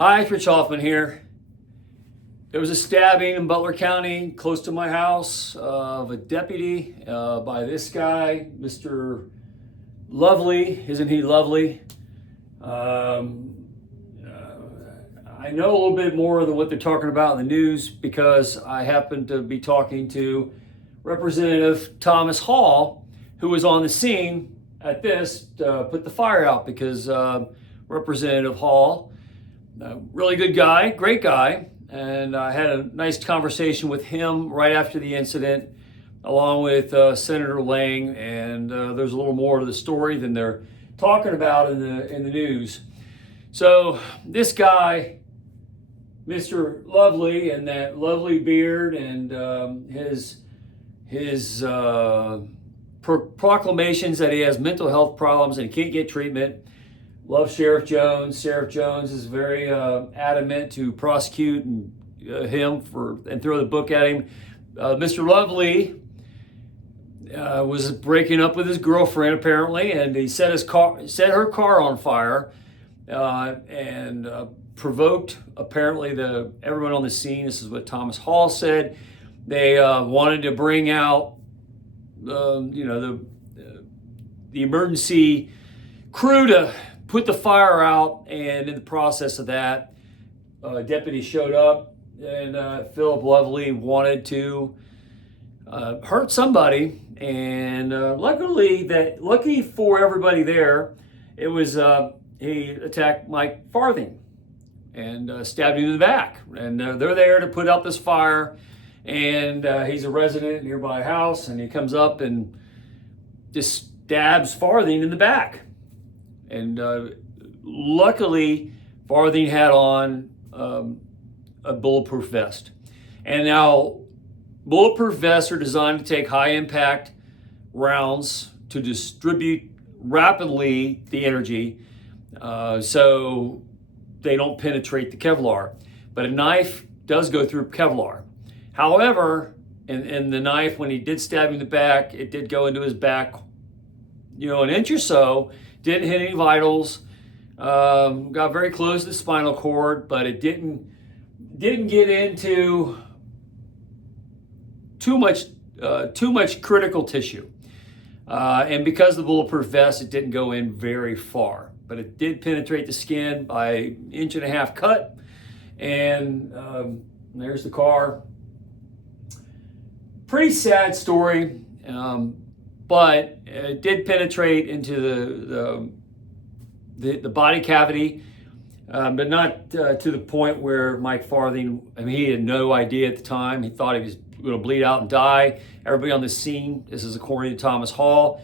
Hi, it's Rich Hoffman here. There was a stabbing in Butler County, close to my house, of a deputy by this guy, Mr. Lovely. Isn't he lovely? I know a little bit more than what they're talking about in the news because I happened to be talking to Representative Thomas Hall, who was on the scene at this to put the fire out because Representative Hall, really good guy, great guy, and I had a nice conversation with him right after the incident, along with Senator Lang, and there's a little more to the story than they're talking about in the news. So this guy, Mr. Lovely, and that lovely beard, and his proclamations that he has mental health problems and he can't get treatment. Love Sheriff Jones. Sheriff Jones is very adamant to prosecute him and throw the book at him. Mr. Lovely was breaking up with his girlfriend apparently, and he set her car on fire, and provoked apparently everyone on the scene. This is what Thomas Hall said. They wanted to bring out the emergency crew to put the fire out, and in the process of that, a deputy showed up, and Philip Lovely wanted to hurt somebody, and lucky for everybody there, it was he attacked Mike Farthing and stabbed him in the back, and they're there to put out this fire, and he's a resident in a nearby house, and he comes up and just stabs Farthing in the back. And luckily, Farthing had on a bulletproof vest. And now, bulletproof vests are designed to take high impact rounds to distribute rapidly the energy, so they don't penetrate the Kevlar. But a knife does go through Kevlar. However, in the knife, when he did stab him in the back, it did go into his back, an inch or so. Didn't hit any vitals. Got very close to the spinal cord, but it didn't get into too much critical tissue. And because of the bulletproof vest, it didn't go in very far, but it did penetrate the skin by an inch and a half cut. And there's the car. Pretty sad story. But it did penetrate into the body cavity, but not to the point where Mike Farthing, he had no idea at the time. He thought he was going to bleed out and die. Everybody on the scene, this is according to Thomas Hall,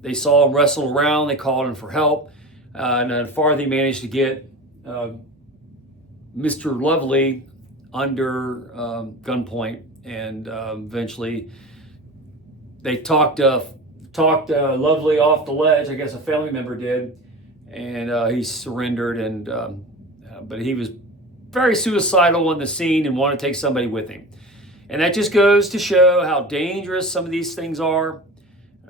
they saw him wrestle around. They called him for help. And then Farthing managed to get Mr. Lovely under gunpoint, and eventually they talked Lovely off the ledge. I guess a family member did, and he surrendered. And but he was very suicidal on the scene and wanted to take somebody with him. And that just goes to show how dangerous some of these things are,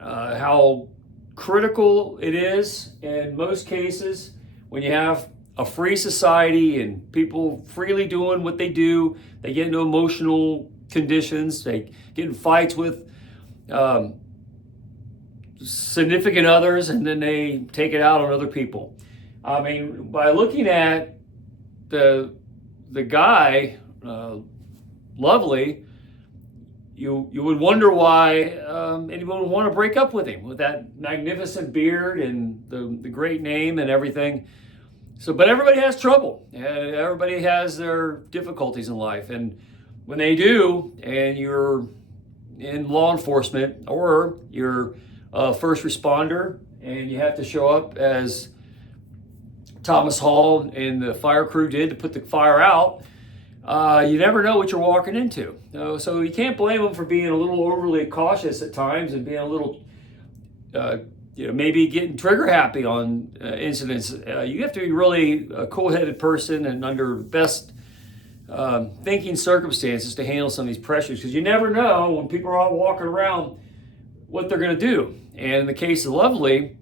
how critical it is in most cases when you have a free society and people freely doing what they do. They get into emotional conditions. They get in fights with significant others, and then they take it out on other people. By looking at the guy, Lovely, you would wonder why anyone would want to break up with him with that magnificent beard and the great name and everything. So, but everybody has trouble. Everybody has their difficulties in life, and when they do, and you're in law enforcement or you're a first responder and you have to show up as Thomas Hall and the fire crew did to put the fire out, you never know what you're walking into. So you can't blame them for being a little overly cautious at times and being a little, maybe getting trigger happy on incidents. You have to be really a cool-headed person and under best thinking circumstances to handle some of these pressures, because you never know when people are out walking around what they're going to do. And in the case of Lovely,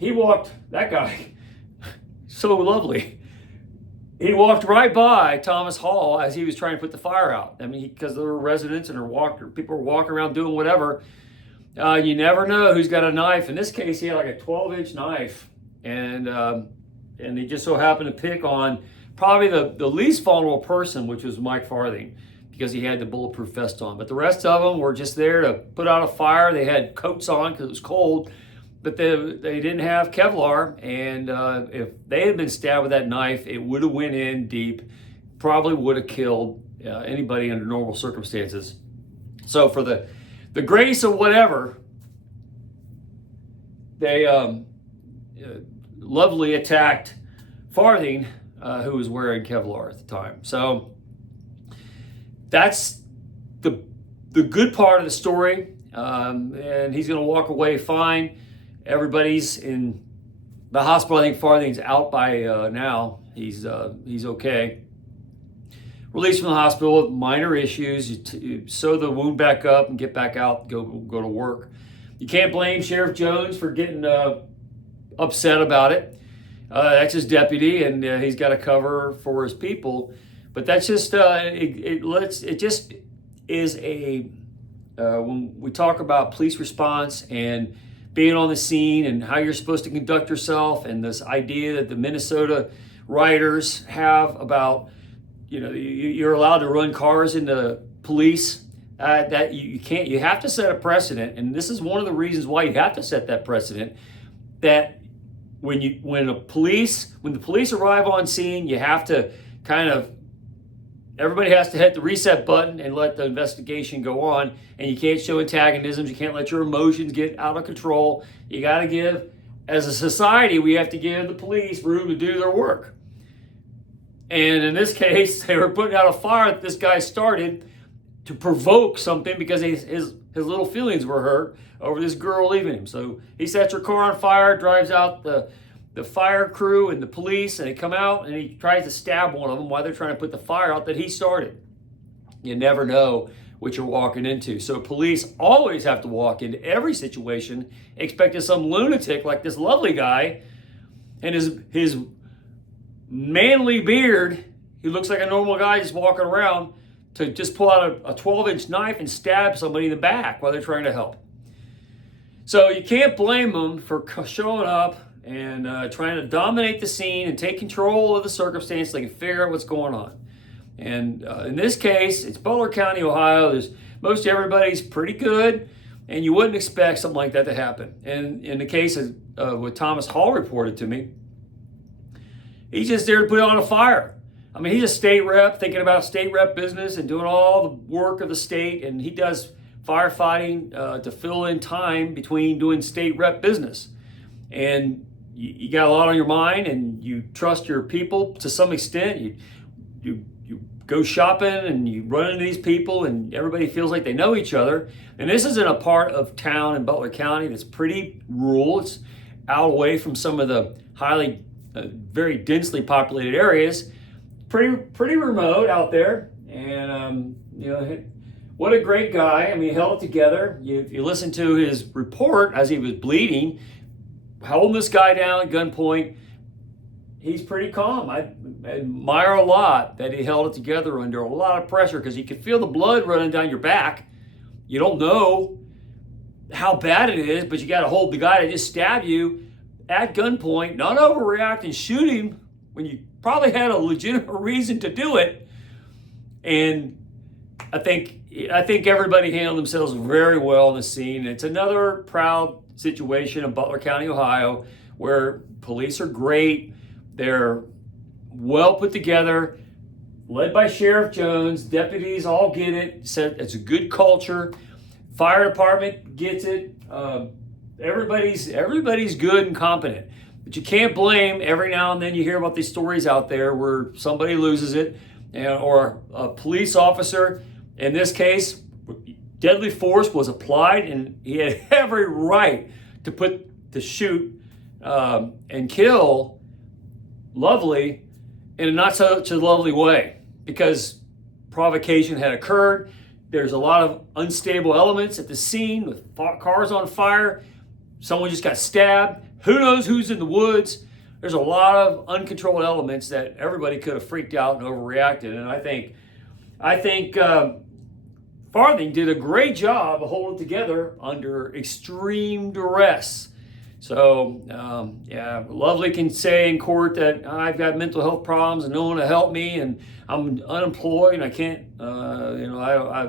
that guy, so lovely, he walked right by Thomas Hall as he was trying to put the fire out. I mean, because there were residents and people were walking around doing whatever. You never know who's got a knife. In this case, he had like a 12-inch knife, and he just so happened to pick on probably the least vulnerable person, which was Mike Farthing, because he had the bulletproof vest on. But the rest of them were just there to put out a fire. They had coats on because it was cold, but they didn't have Kevlar. And if they had been stabbed with that knife, it would have went in deep, probably would have killed anybody under normal circumstances. So for the grace of whatever, they lovely attacked Farthing, who was wearing Kevlar at the time. So that's the good part of the story, and he's going to walk away fine. Everybody's in the hospital. I think Farthing's out by now. He's okay. Released from the hospital with minor issues. You sew the wound back up and get back out, go to work. You can't blame Sheriff Jones for getting upset about it. That's his deputy, and he's got to cover for his people. But that's just it just is a when we talk about police response and being on the scene and how you're supposed to conduct yourself, and this idea that the Minnesota rioters have about, you're allowed to run cars into police, that you can't. You have to set a precedent, and this is one of the reasons why you have to set that precedent. That when the police arrive on scene, you have to everybody has to hit the reset button and let the investigation go on, and you can't show antagonisms. You can't let your emotions get out of control. You got to give, as a society, we have to give the police room to do their work. And in this case, they were putting out a fire that this guy started to provoke something because his little feelings were hurt over this girl leaving him. So he sets her car on fire, drives out the fire crew and the police, and they come out, and he tries to stab one of them while they're trying to put the fire out that he started. You never know what you're walking into. So police always have to walk into every situation expecting some lunatic like this lovely guy and his manly beard, he looks like a normal guy just walking around, to just pull out a 12-inch knife and stab somebody in the back while they're trying to help. So you can't blame them for showing up and trying to dominate the scene and take control of the circumstance so they can figure out what's going on. And in this case, it's Butler County, Ohio. Most everybody's pretty good, and you wouldn't expect something like that to happen. And in the case of what Thomas Hall reported to me, he's just there to put on a fire. I mean, he's a state rep, thinking about state rep business and doing all the work of the state, and he does firefighting to fill in time between doing state rep business. And you got a lot on your mind, and you trust your people to some extent. You go shopping and you run into these people, and everybody feels like they know each other. And this isn't a part of town in Butler County that's pretty rural. It's out away from some of the very densely populated areas. Pretty remote out there, and what a great guy. I mean, he held it together. If you listen to his report as he was bleeding, holding this guy down at gunpoint, he's pretty calm. I admire a lot that he held it together under a lot of pressure, because you could feel the blood running down your back. You don't know how bad it is, but you got to hold the guy that just stabbed you at gunpoint, not overreact and shoot him when you probably had a legitimate reason to do it. And I think everybody handled themselves very well in the scene. It's another proud situation in Butler County, Ohio, where police are great. They're well put together, led by Sheriff Jones. Deputies all get it. Said it's a good culture. Fire department gets it. Everybody's good and competent. But you can't blame. Every now and then you hear about these stories out there where somebody loses it, or a police officer. In this case, deadly force was applied, and he had every right to shoot and kill Lovely in a not such a lovely way, because provocation had occurred. There's a lot of unstable elements at the scene with cars on fire. Someone just got stabbed. Who knows who's in the woods? there's a lot of uncontrolled elements that everybody could have freaked out and overreacted. And I think Farthing did a great job of holding it together under extreme duress. So, yeah, Lovely can say in court that I've got mental health problems and no one to help me, and I'm unemployed and I can't,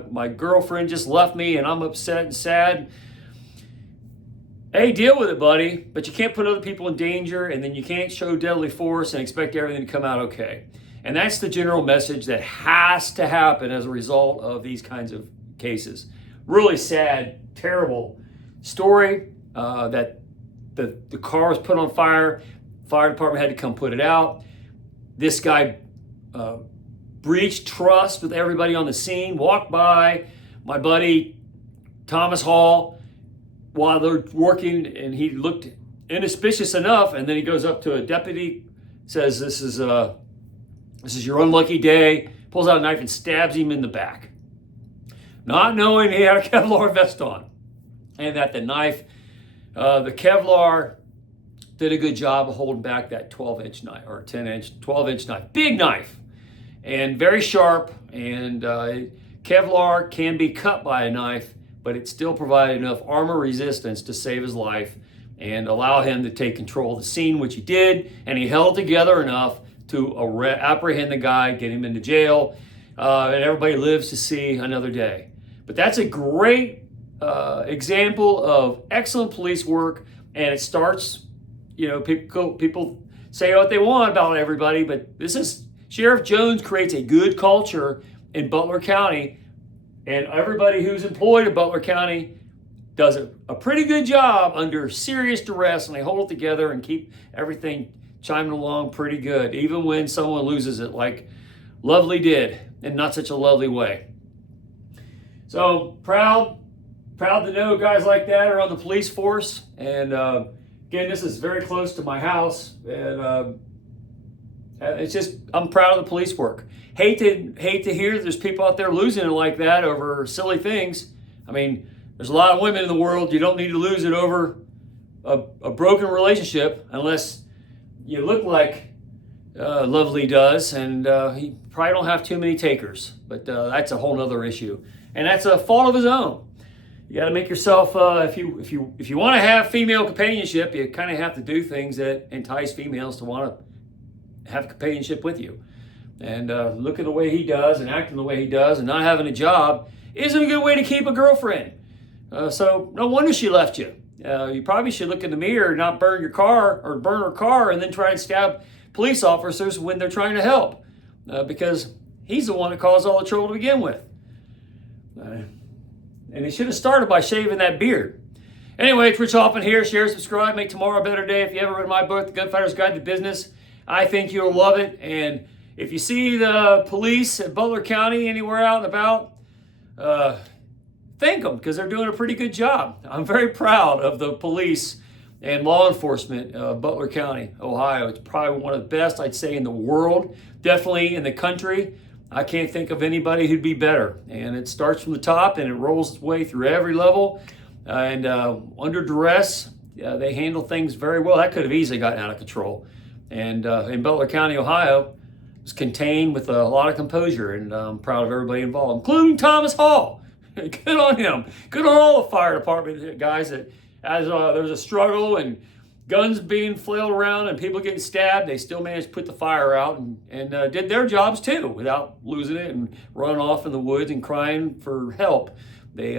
my girlfriend just left me and I'm upset and sad. Hey, deal with it, buddy, but you can't put other people in danger, and then you can't show deadly force and expect everything to come out okay. And that's the general message that has to happen as a result of these kinds of cases. Really sad, terrible story that the car was put on fire. Fire department had to come put it out. This guy breached trust with everybody on the scene, walked by my buddy Thomas Hall while they're working, and he looked inauspicious enough, and then he goes up to a deputy, says, this is your unlucky day, pulls out a knife and stabs him in the back, not knowing he had a Kevlar vest on, and that the knife, the Kevlar did a good job of holding back that 12-inch knife, or 12-inch knife. Big knife, and very sharp, and Kevlar can be cut by a knife, but it still provided enough armor resistance to save his life and allow him to take control of the scene, which he did, and he held together enough to apprehend the guy, get him into jail, and everybody lives to see another day. But that's a great example of excellent police work, and it starts, people say what they want about everybody, but Sheriff Jones creates a good culture in Butler County, and everybody who's employed in Butler County does a pretty good job under serious duress, and they hold it together and keep everything chiming along pretty good, even when someone loses it, like Lovely did, in not such a lovely way. So proud to know guys like that are on the police force. And again, this is very close to my house, and I'm proud of the police work. Hate to hear there's people out there losing it like that over silly things. I mean, there's a lot of women in the world. You don't need to lose it over a broken relationship unless you look like Lovely does, and he probably don't have too many takers. But that's a whole nother issue, and that's a fault of his own. You got to make yourself, if you want to have female companionship, you kind of have to do things that entice females to want to have companionship with you. And looking the way he does and acting the way he does and not having a job isn't a good way to keep a girlfriend. So no wonder she left you. You probably should look in the mirror and not burn your car or burn her car and then try and stab police officers when they're trying to help, because he's the one that caused all the trouble to begin with. And he should have started by shaving that beard. Anyway, it's Rich Hoffman here. Share, subscribe, make tomorrow a better day. If you haven't read my book, The Gunfighter's Guide to Business, I think you'll love it. And if you see the police at Butler County anywhere out and about, thank them, because they're doing a pretty good job. I'm very proud of the police and law enforcement of Butler County, Ohio. It's probably one of the best, I'd say, in the world, definitely in the country. I can't think of anybody who'd be better. And it starts from the top and it rolls its way through every level. And under duress, they handle things very well. That could have easily gotten out of control. And in Butler County, Ohio, it was contained with a lot of composure. And I'm proud of everybody involved, including Thomas Hall. Good on him. Good on all the fire department guys that as there was a struggle and guns being flailed around and people getting stabbed, they still managed to put the fire out and did their jobs too without losing it and running off in the woods and crying for help. They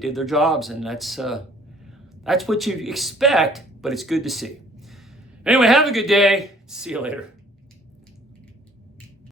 did their jobs, and that's what you expect, but it's good to see. Anyway, have a good day. See you later.